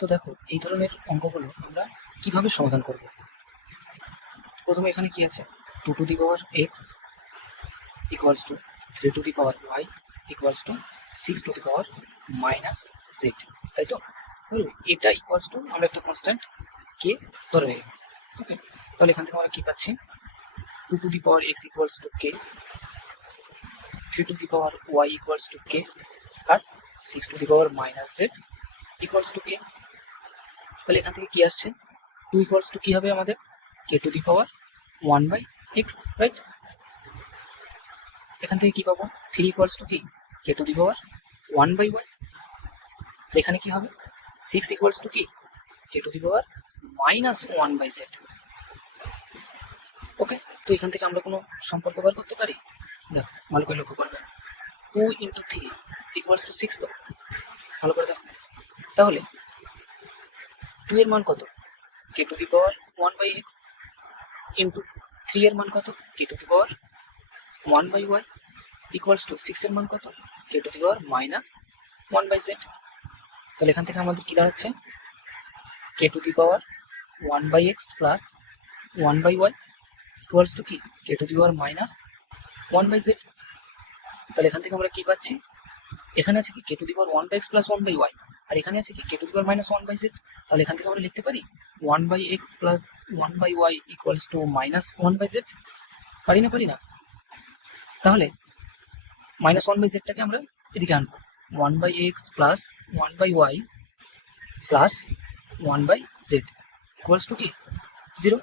তো দেখো এই ধরনের অঙ্কগুলো আমরা কিভাবে সমাধান করব। প্রথমে এখানে কি আছে, 2 to the power x equals to 3 to the power Y equals to 6 to the power minus Z, তাই তো? তাহলে এটা ইকুয়ালস টু আমরা একটা কনস্ট্যান্ট কে ধরে নেব। ওকে, তাহলে এখান থেকে আমরা কি পাচ্ছি, 2 to the power x equals to k, 3 to the power Y equals to k, আর 6 to the power minus z equals to k. তাহলে এখান থেকে কি আসছে, 2 ইকুয়ালস টু কি হবে আমাদের, k to the power 1 by x, right? এখান থেকে কি পাবো, 3 ইকুয়ালস টু কি, k to the power 1 by y. এখানে কি হবে, 6 ইকুয়ালস টু কি, k to the power minus 1 by z. Okay, তো এখান থেকে আমরা কোনো সম্পর্ক বার করতে পারি। দেখো ভালো করে লক্ষ্য করবে, 2 ইন্টু 3 ইকুয়ালস টু 6, তো ভালো করে দেখো। তাহলে 2 এর মান কত, k to the power 1 by x, into 3 এর মান কত, k to the power 1 by y, equals to 6 এর মান কত, k to the power minus 1 by z. তাহলে এখান থেকে আমাদের কি দাঁড়াচ্ছে, k to the power 1 by x plus 1 by y equals to কি, k to the power minus 1 by z. তাহলে এখান থেকে আমরা কি পাচ্ছি, এখানে আছে কি k to the power 1 by x plus 1 by y, আর এখানে আছে কি k to the power minus 1 by z. তাহলে এখান থেকে আমরা লিখতে পারি 1 by x plus 1 by y equals to minus 1 by z. পারি না? তাহলে মাইনাস 1 বাই জেডটাকে আমরা এদিকে আনবো, 1 by x plus 1 by Y plus 1 by Z equals to কি 0।